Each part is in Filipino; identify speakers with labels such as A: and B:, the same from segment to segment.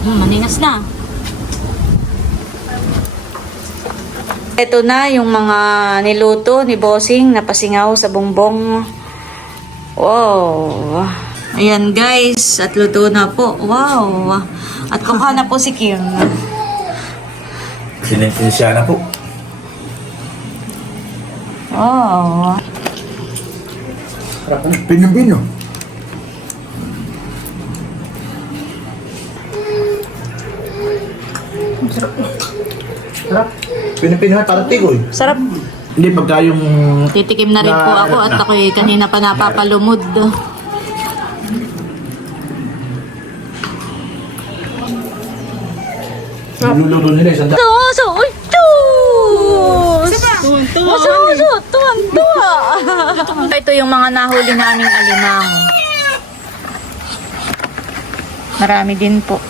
A: Hmm, maningas na. Ito na yung mga niluto ni Bossing na pasingaw sa bongbong. Wow. Ayan guys, at luto na po. Wow. At kuha na po si Kim.
B: Sinensya na po.
A: Wow.
B: Pino-pino. Sarap. Pino-pino na parang tigoy.
A: Sarap.
B: Hindi, pagka yung...
A: Titikim na rin po ako at
B: na-
A: ako'y kanina pa napapalumod.
B: Niluluto nila isang daan.
A: Tuso! Uy! Tus! Tuwan-tuwa. Tuso! Tuwan-tuwa. Ito yung mga nahuli naming alimango. Marami din po.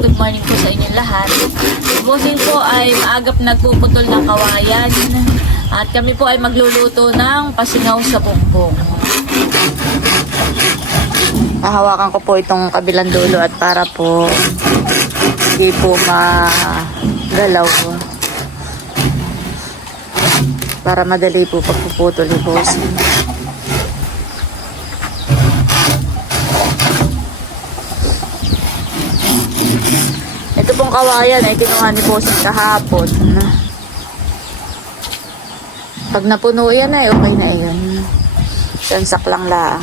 A: Good morning po sa inyong lahat. Bossing po ay maagap nagpuputol ng kawayan at kami po ay magluluto ng pasingaw sa bumbong. Hahawakan ko po itong kabilang dulo at para po hindi po magalaw. Para madali po pagpuputol ni Bossing. Pong kawayan ay kinuha ni Bossing kahapon. Pag napuno yan ay okay na yun. Sansak lang lang.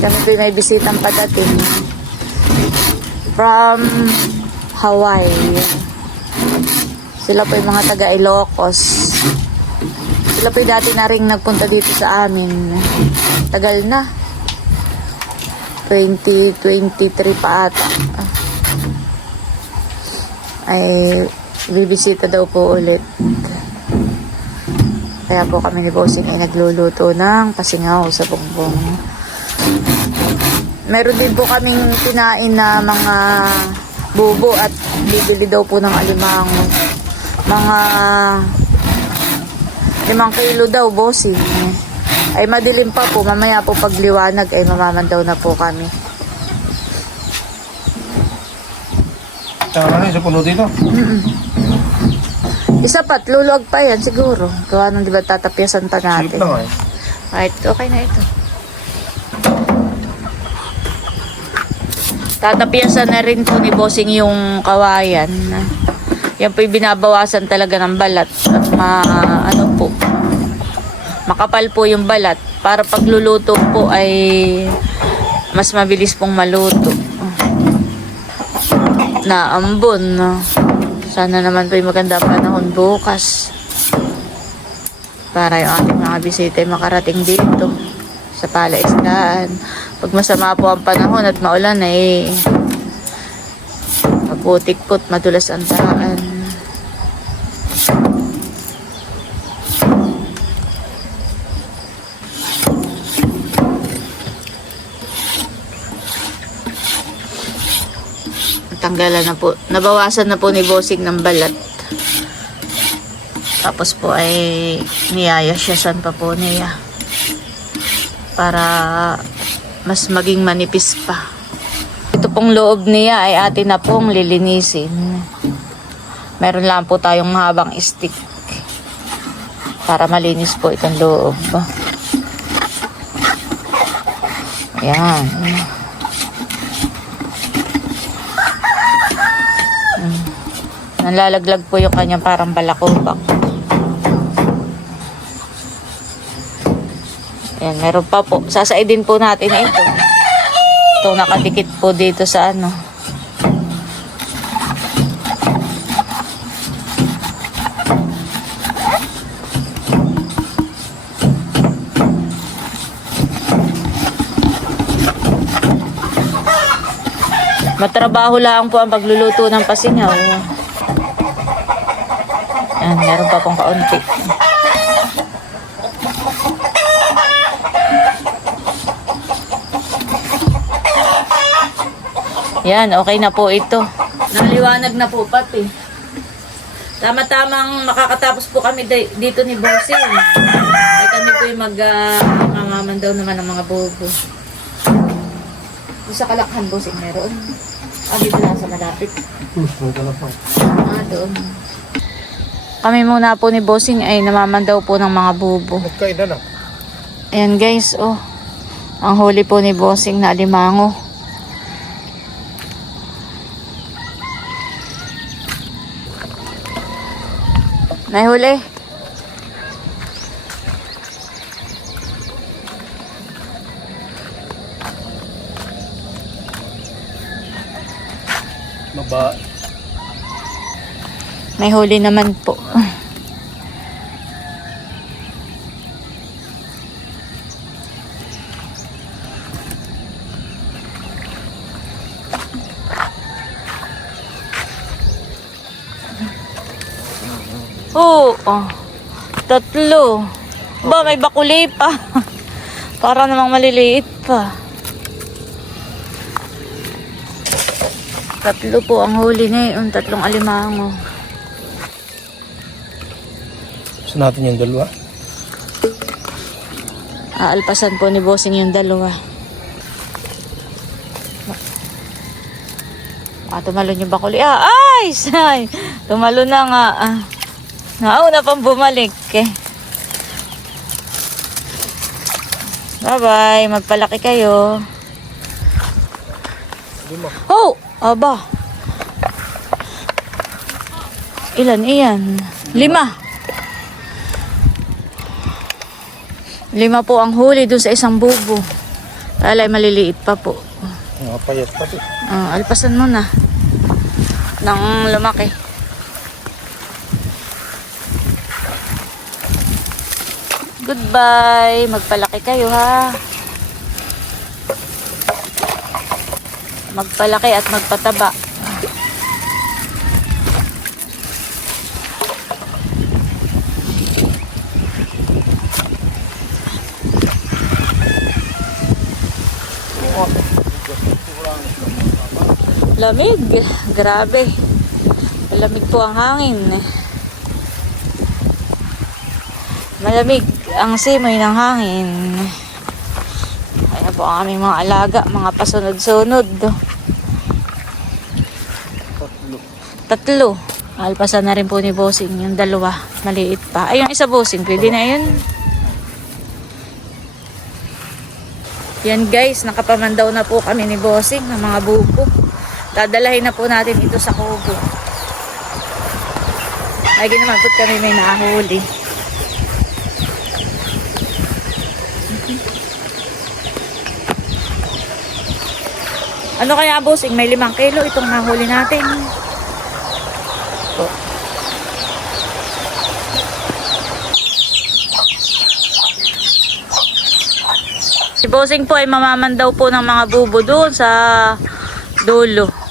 A: Kami po may bisitang padating. From Hawaii. Sila po yung mga taga Ilocos. Sila po yung dati na rin nagpunta dito sa amin. Tagal na. 2023 pa ata. Ay, bibisita daw po ulit. Kaya po kami ni Bossing ay nagluluto ng pasingaw sa bongbong. Meron din po kaming kinain na mga bubo at bibili daw po ng alimango. Mga limang kilo daw, Bossing. Ay madilim pa po, mamaya po pagliwanag ay mamamandaw na po kami.
B: Tama na sa puno dito.
A: Isa pat, luluwag pa yan siguro. Gawa nung di ba tatapyasan pa natin.
B: Silip lang eh.
A: Right, okay na ito. Tatapyasan na rin po ni Bossing yung kawayan. Yan po yung binabawasan talaga ng balat. At ma, ano po, makapal po yung balat. Para pagluluto po ay mas mabilis pong maluto. Na ambon. Sana naman po yung maganda panahon bukas para yung ating mga bisita ay makarating dito sa palaisdaan. Pag masama po ang panahon at maulan ay maputik-put, madulas ang daan. Tanggalan na po. Nabawasan na po ni Bossing ng balat. Tapos po ay niyayasyasan pa po niya. Para mas maging manipis pa. Ito pong loob niya ay atin na pong lilinisin. Meron lang po tayong habang stick. Para malinis po itong loob. Ayan. Mm. Nalalaglag po yung kanyang parang balakubak. Ayan, meron pa po. Sasaidin po natin ito. Ito nakadikit po dito sa ano. Matrabaho lang po ang pagluluto ng pasingaw. Ayan, meron pa pong kaunti. Yan, okay na po ito. Naliwanag na po pati. Tama-tamang makakatapos po kami di- dito ni Bossing. Ay kami po yung mag uh, mamamandaw naman ng mga bobo. Sa Kalakhan Bossing meron. Ah, dito lang sa malapit. Ah, doon. Kami muna po ni Bossing ay namamandaw po ng mga bobo.
B: Magkain na.
A: Ayan guys, oh. Ang huli po ni Bossing na alimango. Nahuli.
B: Maba.
A: May huli naman po. Oo. Oh, tatlo. Ba, may bakuli pa. Para namang maliliit pa. Tatlo po ang huli ngayon. Tatlong alimango.
B: Natin yung dalawa.
A: Aalpasan po ni Bossing yung dalawa. Ah, tumalon yung bakuli. Ah, ay! Say! Tumalo na nga. Ah. Nauna pang bumalik eh. Bye-bye. Magpalaki kayo. Oh! Aba. Ilan iyan? Lima. Lima po ang huli doon sa isang bubo. Alay, maliliit pa po.
B: Mga payat pati.
A: Ah, alpasan mo na. Nang lumaki. Goodbye. Magpalaki kayo ha. Magpalaki at magpataba. Lamig. Grabe. Malamig po ang hangin. Malamig ang simoy ng hangin. Kaya po ang aming mga alaga, mga pasunod-sunod.
B: Tatlo.
A: Tatlo. Alpasan na rin po ni Bossing yung dalawa. Maliit pa. Ay, yung isa Bossing, pwede na yun. Yan guys, nakapamandaw na po kami ni Bossing ng mga buko. Dadalahin na po natin ito sa kubo. Ay, naman po kami may nahuli. Ano kaya bossing? May limang kilo itong nahuli natin. Si bossing po ay mamamandaw po ng mga bubo doon sa dulo.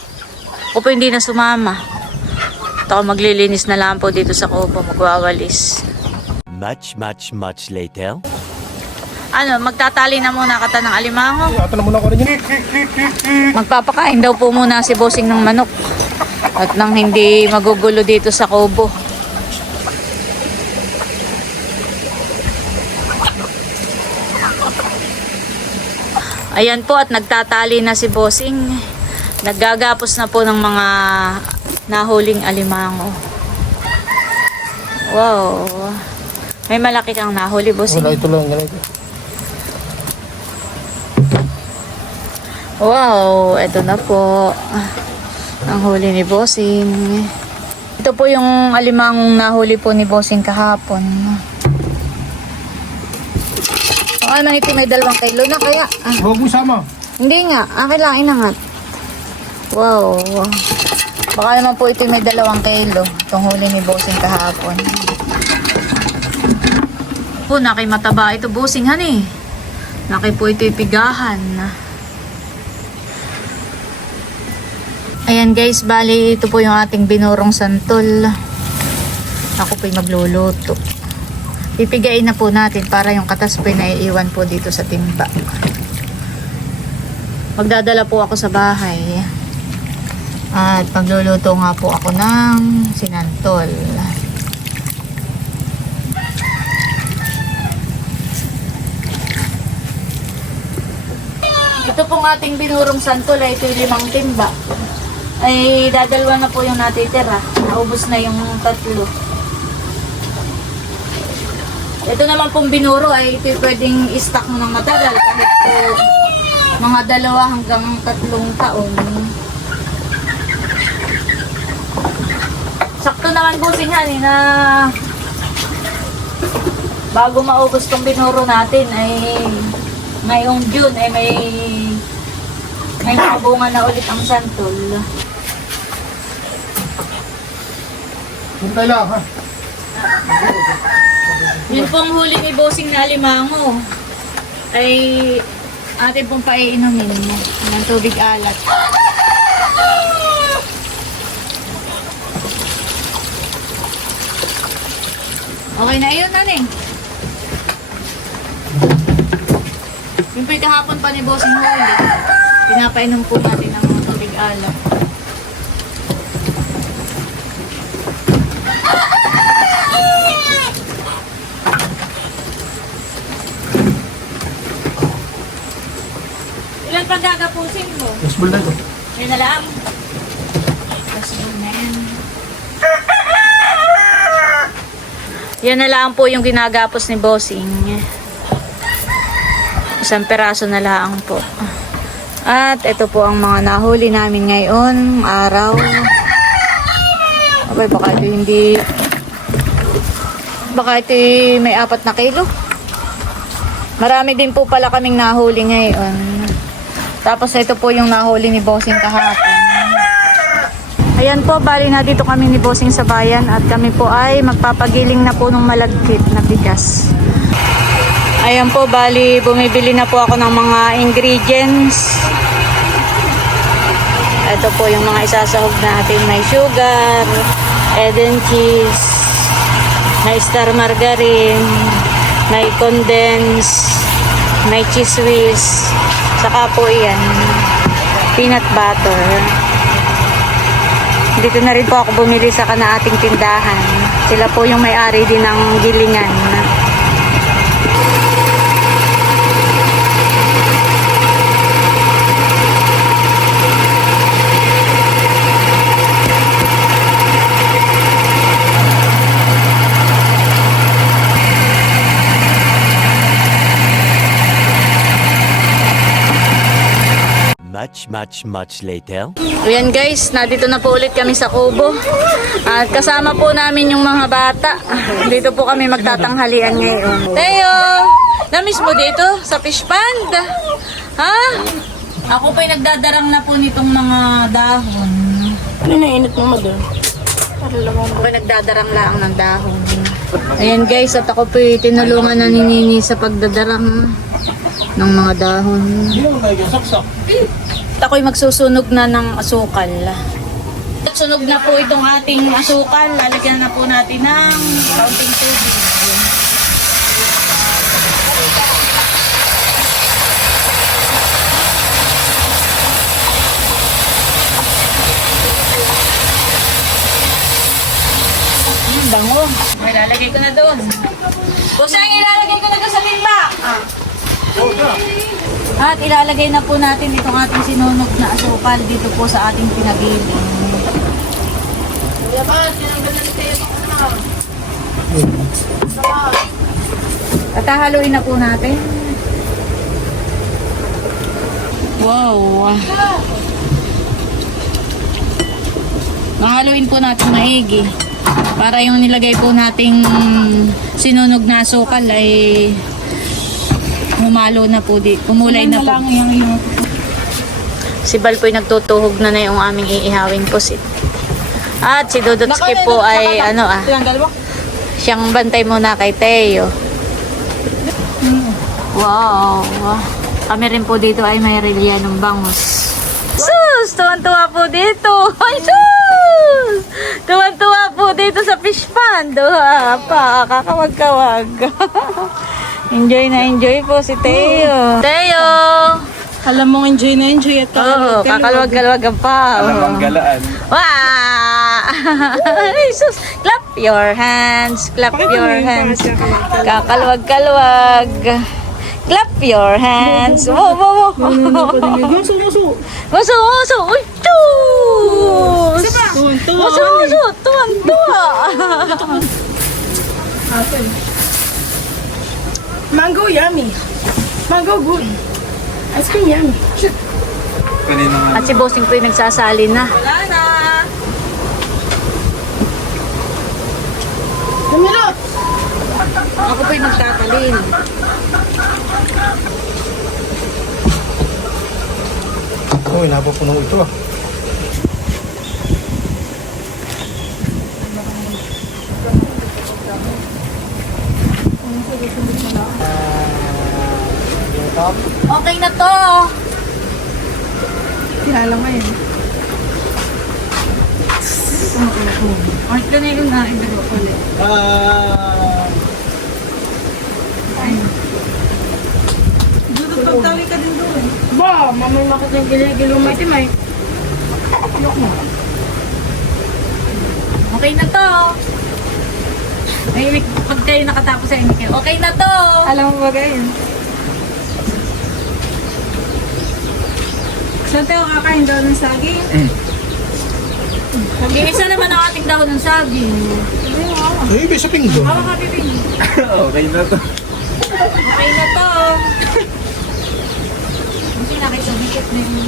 A: Ako po hindi na sumama. Ito ako maglilinis na lang po dito sa kubo, magwawalis.
C: Much, much, much later.
A: Ano, magtatali na muna kata ng alimango.
B: Ata na muna ko rin yun.
A: Magpapakain daw po muna si bossing ng manok. At nang hindi magugulo dito sa kubo. Ayan po at nagtatali na si bossing. Naggagapos na po ng mga nahuling alimango. Wow. May malaki kang nahuli, bossing.
B: Wala ito lang. Ganito.
A: Wow, eto na po. Ang huli ni Bossing. Ito po yung alimangong nahuli po ni Bossing kahapon. Okay man ito may dalawang kilo na kaya. Ah,
B: Huwag mo sama.
A: hindi nga, akin lang inangat. Wow. Baka naman po ito may dalawang kilo. Itong huli ni Bossing kahapon. Po, nakay mataba ito Bossing hani. Nakay po ito ipigahan. Ayan guys, bali ito po yung ating binurong santol. Ako po'y magluluto. Pipigain na po natin para yung katas po'y naiiwan po dito sa timba. Magdadala po ako sa bahay. At pagluluto nga po ako ng sinantol. Ito pong ating binurong santol ay ito limang timba. Ay dadalwa na po yung natitira. Naubos na yung tatlo. Ito naman pong binuro ay ito pwedeng i-stock mo ng matagal kahit po mga dalawa hanggang tatlong taon. Sakto naman po sinyan eh, na bago maubos tong binuro natin ay ngayong June ay may may mabunga na ulit ang santol.
B: Hintay lang ha.
A: Yun pong huli ni Bossing na alimango ay atin pong paiinumin ng tubig alat. Okay na yun. Yung pa kahapon pa ni Bossing huli. Pinapainom po natin ng tubig alat. Ilan pang gagapusin mo?
B: Yes, bulda ko.
A: Yun na lang. Tapos yun na yan. Yan na lang po yung ginagapos ni Bossing. Isang peraso na lang po. At ito po ang mga nahuli namin ngayon, araw. Abay, baka ito hindi... Baka ito may apat na kilo. Marami din po pala kaming nahuli ngayon. Tapos ito po yung nahuli ni Bossing kahapon. Ayan po, bali na dito kami ni Bossing sa bayan at kami po ay magpapagiling na po ng malagkit na bigas. Ayan po, bali bumibili na po ako ng mga ingredients. Ito po yung mga isasahog natin. May sugar, Eden cheese, may star margarine, may condense, may cheese whiz, saka po yan, peanut butter. Dito na rin po ako bumili sa kana ating tindahan. Sila po yung may-ari din ng gilingan.
C: Much, much, later.
A: Ayan guys, nandito na po ulit kami sa Kubo. At kasama po namin yung mga bata. Dito po kami magtatanghalian ngayon. Teo! Namiss mo dito sa fish pond? Ha? Ako pa'y nagdadarang na po nitong mga dahon.
D: Ano na init mo madam?
A: Ako pa'y nagdadarang lang ng dahon. Ayan guys, at ako po'y tinulungan na ni Nini sa pagdadarang ng mga dahon.
B: Hindi naman tayo saksak.
A: At ako'y magsusunog na ng asukal. At sunog na po itong ating asukal. Lalagyan na po natin ng kaunting tubig. Hmm, bango. May lalagay ko na doon. Saan ilalagay ko na doon sa timba? At ilalagay na po natin itong ating sinunog na asukal dito po sa ating pinagiling. At hahaluin na po natin. Wow! Mahaluin po natin maigi. Para yung nilagay po nating sinunog na asukal ay humalo na po di. Kumulay na po.
D: yung yung
A: Si Bal po'y nagtutuhog na na yung aming iihawing pusit. At si Dudutski po ay ano ah,
D: dalawa?
A: siyang bantay muna kay Teo. Wow! Kami rin po dito ay may relya ng bangus. Sus! Tuwan-tuwa po dito! Ay, sus! Tuwan-tuwa po dito sa fish pond. Ha, pa, kakawag-kawag. enjoy na enjoy po si Teo. Teo!
E: Alam mong enjoy na enjoy at
A: Oo, kakalwag-kalwagan pa.
B: Ang galaan.
A: Wow! Jesus! Clap your hands. Clap your hands. Kakalwag-kalwag. Clap your hands. Wow, wow, wow.
E: Muso, muso.
A: Muso, muso. Uy, tus!
E: Tuwan, tuwan.
A: Muso, muso. Tuwan, tuwa.
E: Mango yummy. Mango good. Ice cream yummy.
B: Kanina nga.
A: At si Bossing po yung nagsasali na.
E: Lumilot.
A: Ako po yung magtatalin.
B: Uy, napupuno ito ah.
A: Okay na to.
E: Kilala mo yun.
A: Ay, kanina nga. Ibig ko ulit.
B: Ah.
E: Dudot pagtali ka din doon. Ba, mamay makit yung giligil mo itim ay.
A: Okay na to. Ay, pag kayo nakatapos sa inyo, okay na to.
E: Alam mo ba ganyan? Saan tayo kakain daw ng saging?
A: Isa naman ang ating dahon ng saging.
B: Ay, ibig sa pinggo.
A: Hawa ka, bibing.
B: Okay na to.
A: Okay na to. Hindi nakisabikit na yung...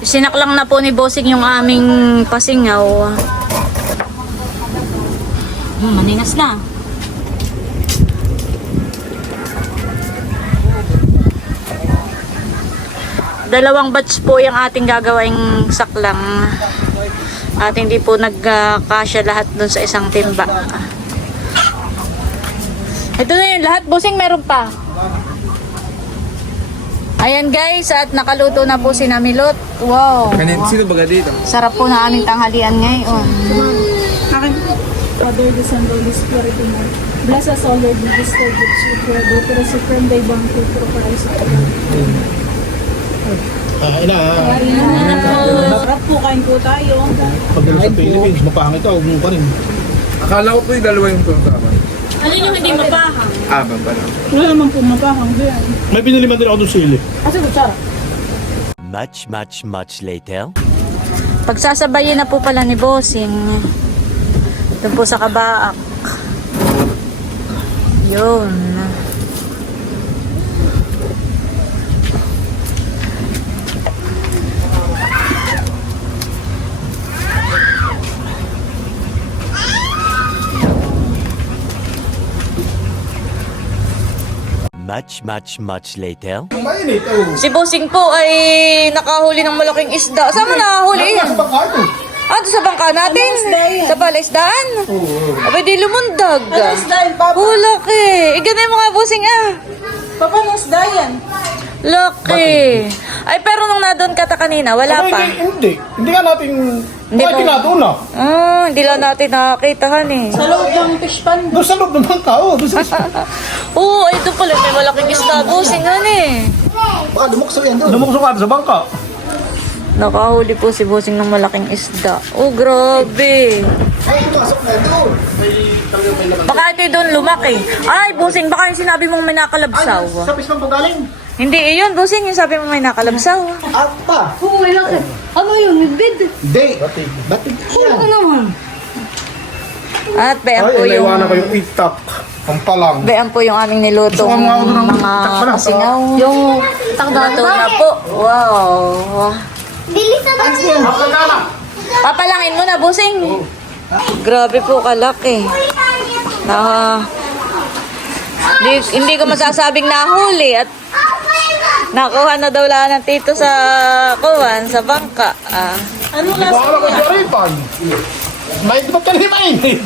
A: Sinaklang na po ni Bossing yung aming pasingaw. Hmm, maninas na. Dalawang batch po yung ating gagawing saklang. At hindi po nagkasya lahat dun sa isang timba. Ito na yung lahat. Busing meron pa. Ayan guys, at nakaluto na po si Namilot. Wow.
B: Kanin, sino baga dito?
A: Sarap po na aming tanghalian ngayon.
E: Akin. Father, the Son, Holy Spirit, Amen. Bless us all, Lord, with this day, which we pray, do pero friend day bang pro Christ.
B: Ah, ina.
E: Sarap po, kain po tayo.
B: Pag sa Philippines, mapangit ako. Huwag mo pa rin.
F: Akala ko po yung dalawa yung tumatama.
A: Ano yung hindi mapahang?
F: Ah, ba pala.
E: Wala naman po mapahang din.
B: May binili man din ako doon sili.
E: Kasi kutsara.
C: Much, much, much later.
A: Pagsasabayin na po pala ni Bossing. Doon po sa kabaak. Yun.
C: Much, much, much later.
B: Mainit, oh.
A: Si Bossing po ay nakahuli ng malaking isda. Saan mo nakahuli?
B: Nasa.
A: Ah, doon sa bangka natin? Sa balaisdaan? Oo. Abay, di lumundag.
E: Balaisdaan, Papa.
A: Hulaki. Eh, ganun mo nga, Bossing ah.
E: Papa, nas dayan.
A: Laki. Ay, pero nung nadon ka ta kanina, wala
B: Ay,
A: pa.
B: Hindi, hindi. Hindi nga natin...
A: Hindi
B: Bakit
A: po.
B: kinatoon na?
A: Ah, hindi lang natin nakakitahan eh.
E: Sa loob ng fish pan.
B: Doon sa loob ng bangka, oh. Doon sa...
A: Oo, ito pala. May malaking isda. Bossing ano eh.
B: Baka dumukso yan doon. Dumukso ka sa bangka.
A: Nakahuli po si Bossing ng malaking isda. Oh, grabe.
B: Ay, pasok na doon.
A: Baka ito yung doon lumaki. Ay, Bossing, baka yung sinabi mong may nakalabsaw.
B: Sa pispan po galing.
A: Hindi, iyon, Bossing, yung sabi mong may nakalabsaw.
B: At pa.
E: Oo, may laki. Ano yun? Bid?
B: Hindi. Batig. Batig.
E: Ano naman?
A: At bean
B: Ay,
A: po yung...
B: inaiwanan ko yung itak. Ang palang.
A: Bean po yung aming nilutong
B: Gusto ko ng
A: mga
B: pala.
A: kasingaw. Yung takdato na po. Wow. Papalangin mo na, Bossing. Grabe po, kalaki. Na, hindi, hindi ko masasabing nahuli at nakuha na daw lang ng tito sa kuwan, sa bangka. Ah.
E: Ano
B: Baka lang kasi aripan. May di ba kali mainit?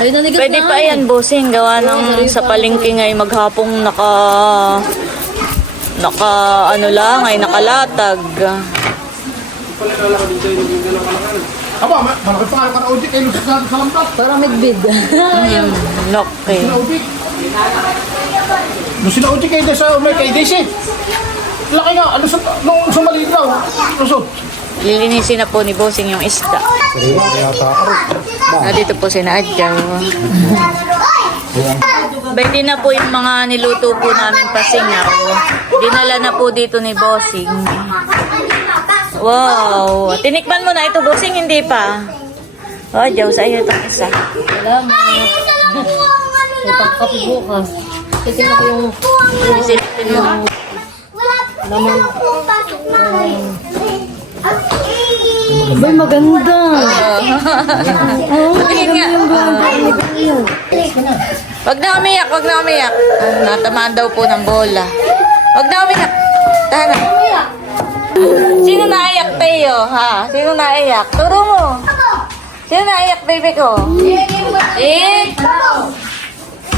E: Ay, nanigat
A: Pwede pa yan, bossing. Gawa ng sa palengke ngay maghapong naka... Naka, ano lang, ay nakalatag.
B: Aba, ma- malaki pa ka na ojik kayo sa sa lambat.
D: Parang midbid.
A: Mm, Loke.
B: Sina ojik. Nung sina ojik kayo sa may kay Daisy. Laki nga, ano sa, nung sa maliit daw. Lusot.
A: Lilinisin na po ni Bossing yung isda. Ah, dito po si Nadja. Pwede na po yung mga niluto po namin pasingaw. Dinala na po dito ni Bossing. Wow! Tinikman mo na ito, Bossing, hindi pa. Oh, Diyaw, sa iyo itong isa.
D: Pagkapi bukas. Titignan ko yung
A: Isipin mo.
D: Naman. Bay, maganda.
A: Tingin nga. Wag na umiyak, wag na umiyak. Ah, natamaan daw po ng bola. Wag na umiyak. Tahan na. Sino naiyak, Teo? Ha? Sino naiyak? Turo mo. Sino naiyak, baby ko? Eh?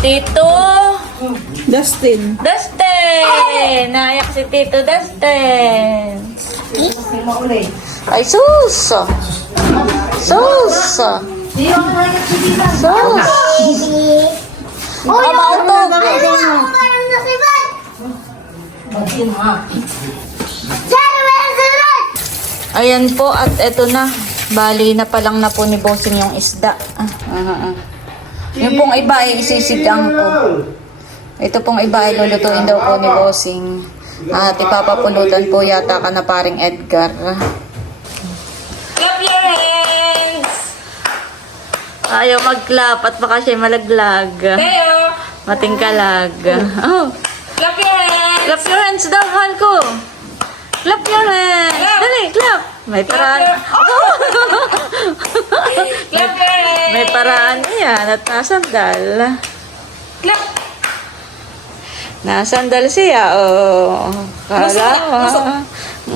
A: Tito?
E: Dustin.
A: Dustin! Naiyak si Tito Dustin. Ay, sus! Sus! Sus! Ah, mautog. Ayan po, at eto na. Bali na pa lang na po ni Bossing yung isda. Ah, ah, ah. Yung pong iba ay isisigang ko. Ito pong iba ay lulutuin daw po ni Bossing. At ipapapulutan po yata ka na paring Edgar. Clap your hands! Ayaw mag-clap at baka siya malaglag. Teo! Matingkalag. Oh. Clap your hands! Clap your hands daw, mahal ko. Clap your hands! Dali, clap! May paraan. clap your hands! May paraan yan at nasandal. Clap! Nasandal siya, oh. Kala mo.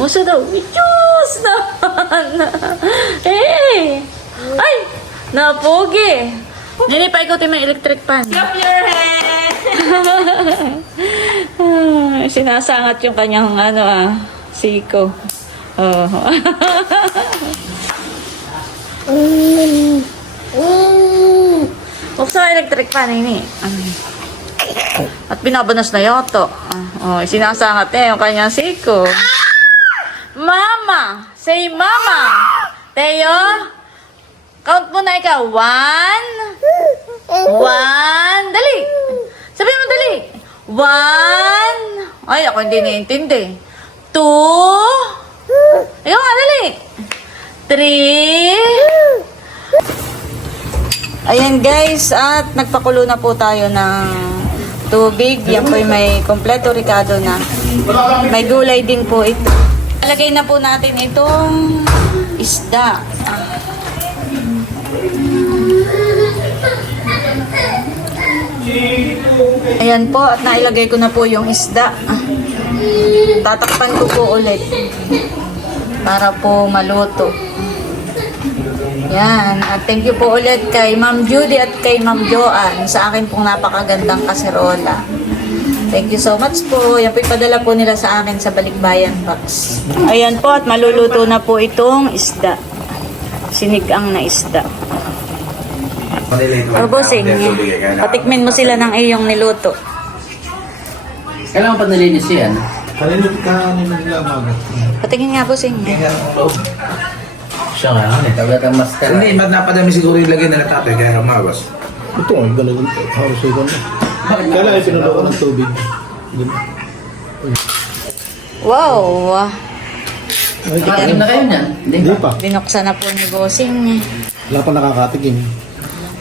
A: Muso daw. Diyos naman. Eh. Ay! Napogi. Nini, paikutin mo yung electric pan. Clap your hands! Sinasangat yung kanyang ano ah, siko. Oh. Buksan mo yung electric pan, ini. At binabanas na yata. Oh, sinasangat niya yung kanyang siko. Mama! Say mama! Teo? Count mo na ikaw. One. One. Dali. Sabihin mo dali. One. Ay, ako hindi naiintindi. Two. Ikaw nga, dali. Three. Ayan guys, at nagpakulo na po tayo ng tubig. Yan po may kompleto ricado na. May gulay din po ito. Lagay na po natin itong isda. Ayan po, at nailagay ko na po yung isda. Tatakpan ko po ulit. Para po maluto. Yan. At thank you po ulit kay Ma'am Judy at kay Ma'am Joanne sa akin pong napakagandang kaserola. Thank you so much po. Yan po ipadala po nila sa akin sa Balikbayan Box. Ayan po at maluluto na po itong isda. Sinigang na isda. O bossing, patikmin mo sila ng iyong niluto.
D: Kailangan pa nalinis yan.
B: Kalinot ka ni nila umaga.
A: Patingin nga bossing.
D: Siya nga, ano, tagat ang maskara.
F: Hindi, mad napadami siguro yung lagay na natatay kaya umawas.
B: Ito, ang galing. Haros ay ganda. Kaya ay pinulo ko ng tubig. Ganun.
A: Wow!
D: Kakain na kayo niyan? Hindi pa.
A: Binuksan na po ni bossing.
B: Wala pa nakakatikim.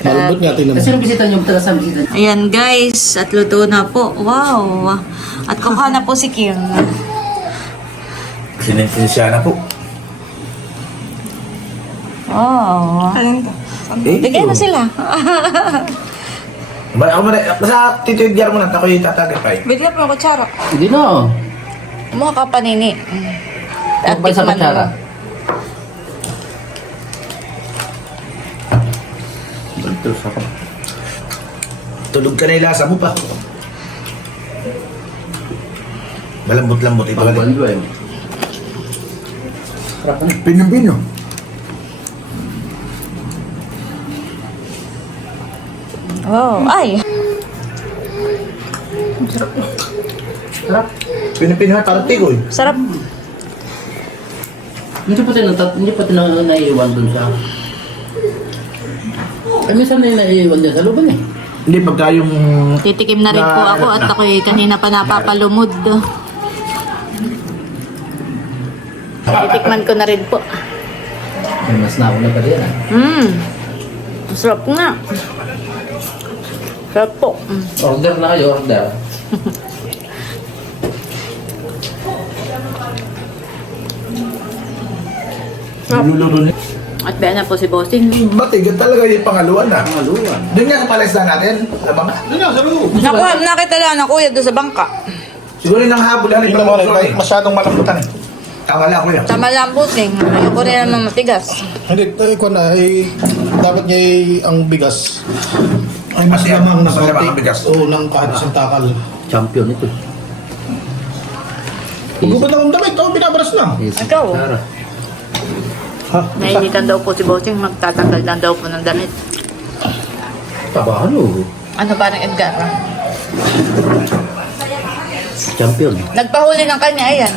B: Malambot nga tingnan mo.
D: Kasi nung bisita niyo, taga sa bisita niyo.
A: Ayan guys, at luto na po. Wow! At kuha na po si Kim.
F: Sinensensya na po.
A: Wow!
F: Eh,
A: Bigyan na sila.
F: Ma- ako man, basta tito Edgar mo lang, ako yung tatagapay.
A: Bigyan po ako kutsara.
D: Hindi na.
A: Mga kapanini.
D: At pa sa
A: tikman
D: kutsara.
A: mo.
F: Tulog ka na yung lasa mo pa. Malambot-lambot ito.
D: Pagbanlo eh.
F: Pinyong-pinyo.
A: Wow. Ay!
F: Pinipinuha parang tikoy.
A: Sarap.
D: Hindi pa tayo hindi pa tayo naiiwan dun sa... Ay, minsan na yung naiiwan dyan sa looban eh.
F: Hindi, pagka yung...
A: Titikim na rin po ako at ako'y kanina pa napapalumod. Titikman ko na rin po.
D: Mas nauna pa din ah.
A: Mmm. Sarap nga. Sarap po. Mm.
D: Order na kayo, order.
F: Luluto niya.
A: At bayan na po si Bossing.
F: Batigan talaga yung pangaluan na.
D: Pangaluan.
F: Doon nga sa palestra natin. Labang ka.
B: Doon na, sa loob.
A: Naku, nakita lang ng kuya doon sa bangka.
F: Siguro yung nanghabol yan.
B: Tingnan mo rin, masyadong malambutan eh.
F: Tama lang ko yan.
A: Tama lang Bossing. Ayoko rin naman matigas.
B: Hindi, eh, kung na, eh, dapat niya eh, ang bigas.
F: Ay, mas
B: lamang na
F: mas lamang ang bigas.
B: Oo, ng kahit isang takal.
D: Champion ito.
B: Magubad na ang damit, oh, binabaras na.
A: Ikaw?
D: Tara.
B: Ha?
A: Nainitan daw po si Bossing. Magtatanggal lang daw po ng damit.
D: Paano?
A: Ano ba ng Edgar?
D: Champion.
A: Nagpahuli ng kanya. Ayan.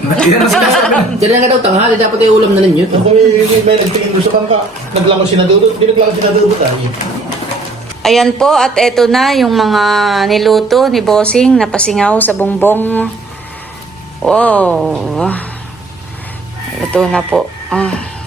F: Yan ang sinasabi.
D: Diyan nga daw tanghali, dapat ay ulam na ninyo.
B: Kung may, may, may nagtingin doon sa bangka, naglangon si Nadudot, hindi naglangon si Nadudot ah.
A: Ayan po, at eto na yung mga niluto ni Bossing na pasingaw sa bongbong. Wow. Ito na po. Ah.